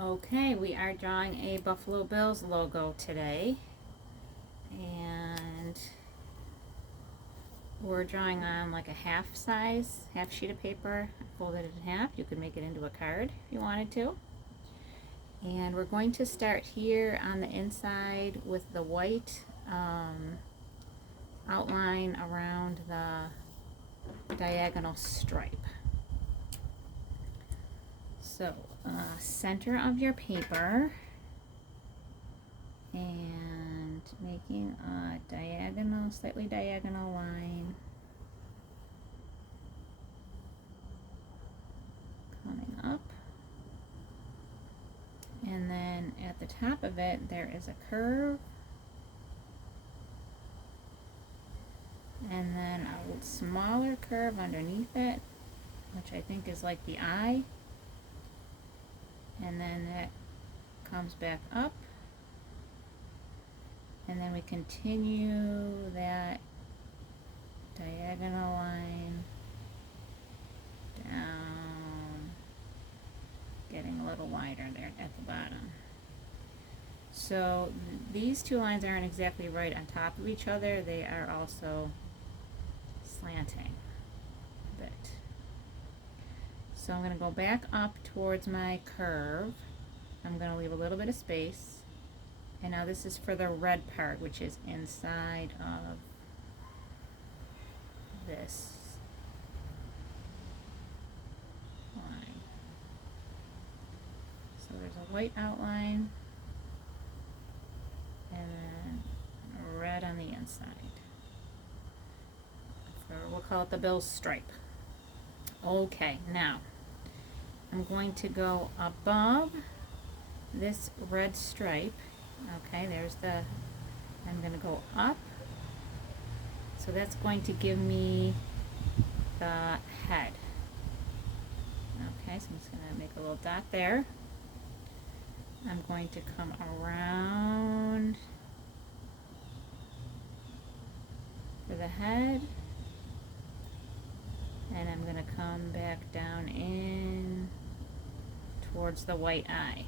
Okay, we are drawing a Buffalo Bills logo today, and we're drawing on like a half sheet of paper, folded it in half. You could make it into a card if you wanted to. And we're going to start here on the inside with the white outline around the diagonal stripe. So, center of your paper and making a diagonal, slightly diagonal line coming up. And then at the top of it, there is a curve. And then a smaller curve underneath it, which I think is like the eye. And then that comes back up, and then we continue that diagonal line down, getting a little wider there at the bottom. So these two lines aren't exactly right on top of each other, they are also slanting a bit. So I'm going to go back up towards my curve. I'm going to leave a little bit of space. And now this is for the red part, which is inside of this line. So there's a white outline and then red on the inside. We'll call it the Bills stripe. Okay, now I'm going to go above this red stripe. Okay, there's I'm going to go up. So that's going to give me the head. Okay, so I'm just going to make a little dot there. I'm going to come around for the head. And I'm going to come back down in towards the white eye.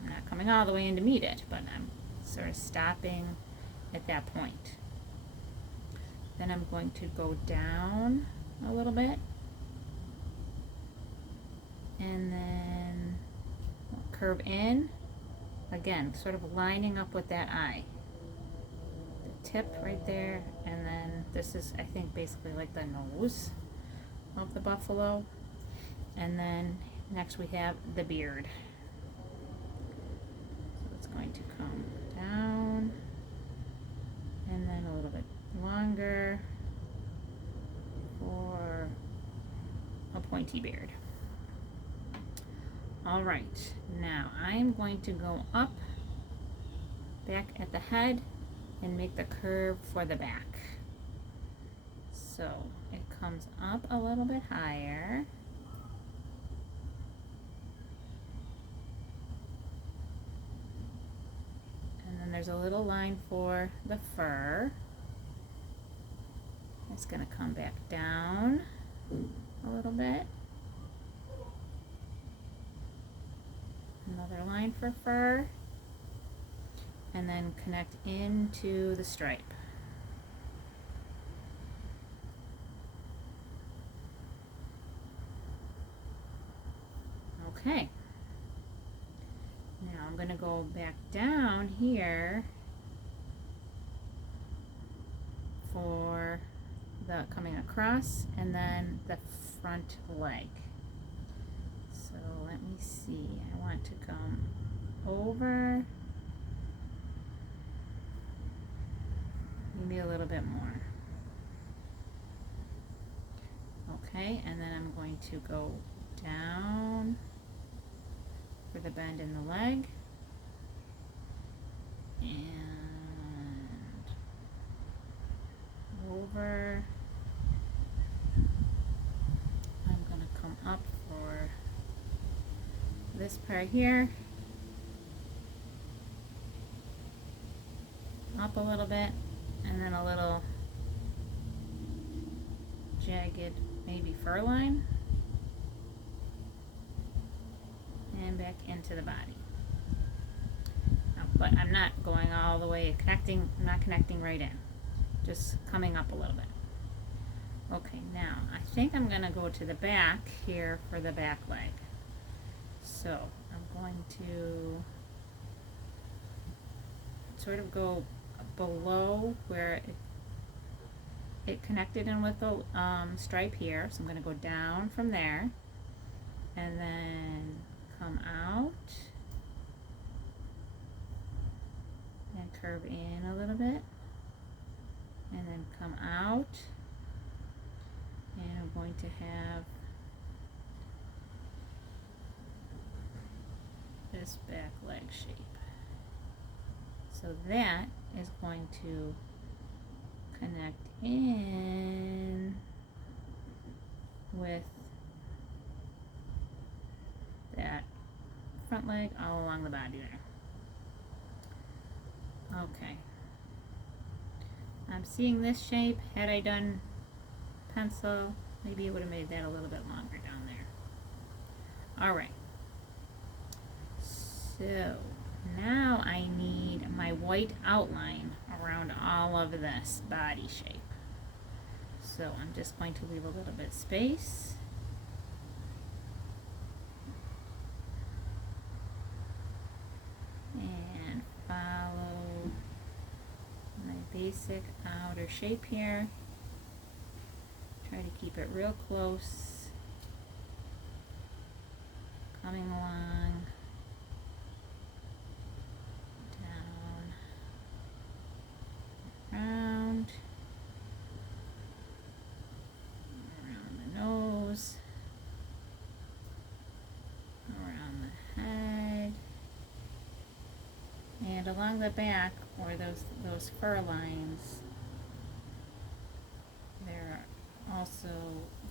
I'm not coming all the way in to meet it, but I'm sort of stopping at that point. Then I'm going to go down a little bit, and then curve in, again, sort of lining up with that eye. The tip right there, and then this is, I think, basically like the nose of the buffalo. And then next we have the beard. So it's going to come down and then a little bit longer for a pointy beard. All right, now I'm going to go up back at the head and make the curve for the back. So it comes up a little bit higher. And then there's a little line for the fur. It's going to come back down a little bit. Another line for fur. And then connect into the stripe. Okay. Now I'm going to go back down here for the coming across and then the front leg. So let me see. I want to come over. Maybe a little bit more. Okay, and then I'm going to go down for the bend in the leg. And over. I'm going to come up for this part here. Up a little bit. And then a little jagged, maybe fur line. And back into the body. But I'm not going all the way connecting, I'm not connecting right in, just coming up a little bit. Okay, now I think I'm going to go to the back here for the back leg. So I'm going to sort of go below where it connected in with the stripe here. So I'm going to go down from there and then come out and curve in a little bit and then come out, and I'm going to have this back leg shape. So that is going to connect in with that front leg all along the body there. Okay. I'm seeing this shape. Had I done pencil, maybe it would have made that a little bit longer down there. Alright. So now I need my white outline around all of this body shape. So I'm just going to leave a little bit of space. And follow my basic outer shape here. Try to keep it real close. Coming along. Around the nose, around the head, and along the back where those fur lines, there also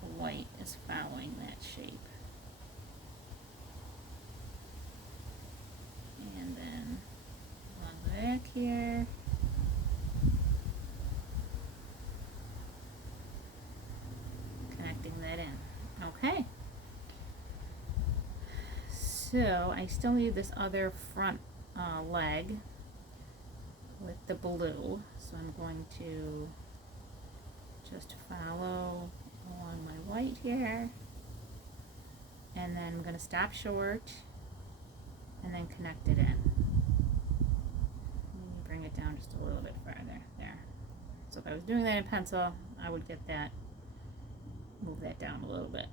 the white is following that shape. And then along the back here, that in. Okay. So I still need this other front leg with the blue. So I'm going to just follow along my white here. And then I'm going to stop short and then connect it in. Bring it down just a little bit farther there. So if I was doing that in pencil, I would get that, move that down a little bit.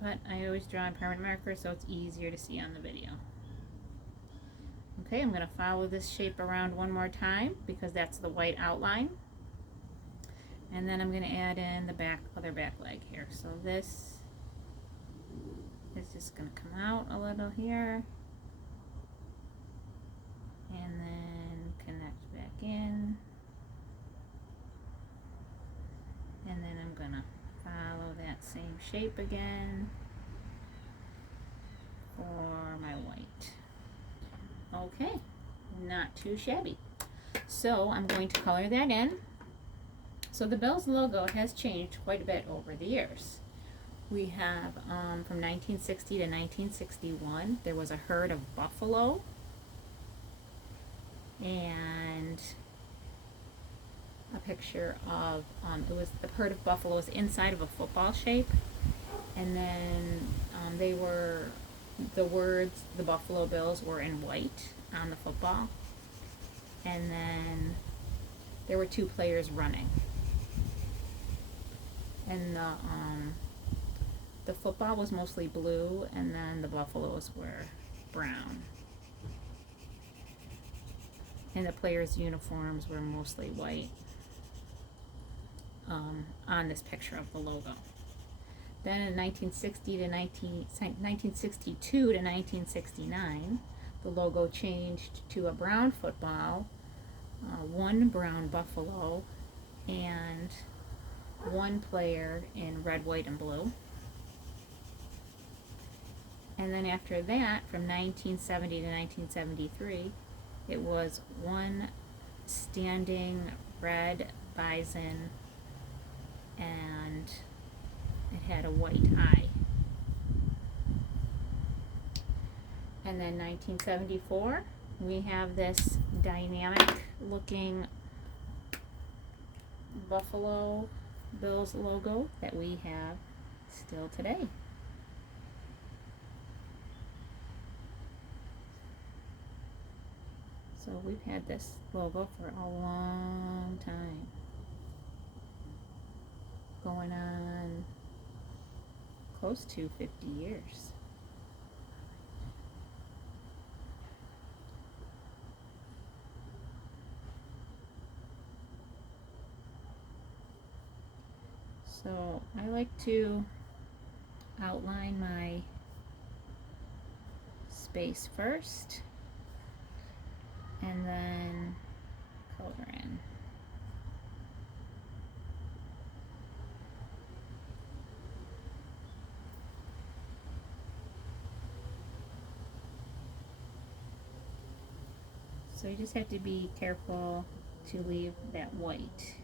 But I always draw in permanent marker so it's easier to see on the video. Okay, I'm going to follow this shape around one more time because that's the white outline. And then I'm going to add in the other back leg here. So this is just going to come out a little here. And then connect back in. And then I'm going to follow that same shape again for my white. Okay, not too shabby. So I'm going to color that in. So the Bills logo has changed quite a bit over the years. We have from 1960 to 1961, there was a herd of buffalo, and a picture of, it was the herd of buffaloes inside of a football shape, and then they were, the words, the Buffalo Bills were in white on the football, and then there were two players running, and the football was mostly blue, and then the buffaloes were brown, and the players' uniforms were mostly white. On this picture of the logo. Then in 1962 to 1969, the logo changed to a brown football, one brown buffalo, and one player in red, white, and blue. And then after that, from 1970 to 1973, it was one standing red bison, and it had a white eye. And then 1974, we have this dynamic looking Buffalo Bills logo that we have still today. So we've had this logo for a long time, going on close to 50 years. So I like to outline my space first and then color in. So you just have to be careful to leave that white.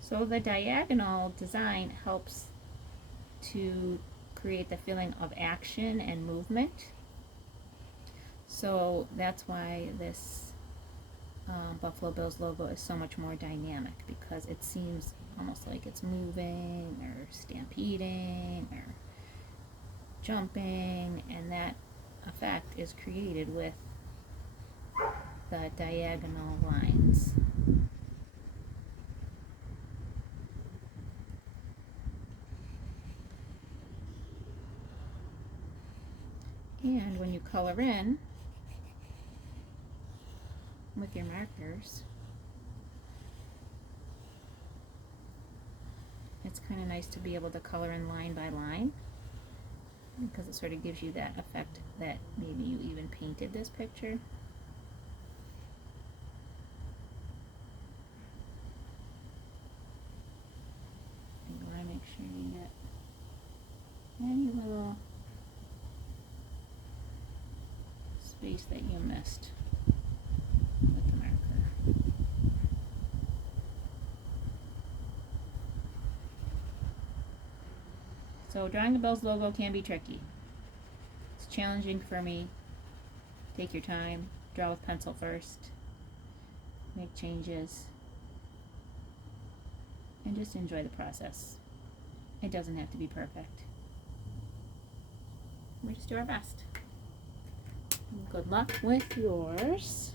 So the diagonal design helps to create the feeling of action and movement. So that's why this Buffalo Bills logo is so much more dynamic, because it seems almost like it's moving or stampeding or jumping, and that effect is created with the diagonal lines. And when you color in with your markers, it's kind of nice to be able to color in line by line, because it sort of gives you that effect that maybe you even painted this picture. You want to make sure you get any little space that you missed with the marker. So drawing the Bills logo can be tricky. It's challenging for me. Take your time, draw with pencil first, make changes, and just enjoy the process. It doesn't have to be perfect. We just do our best. Good luck with yours.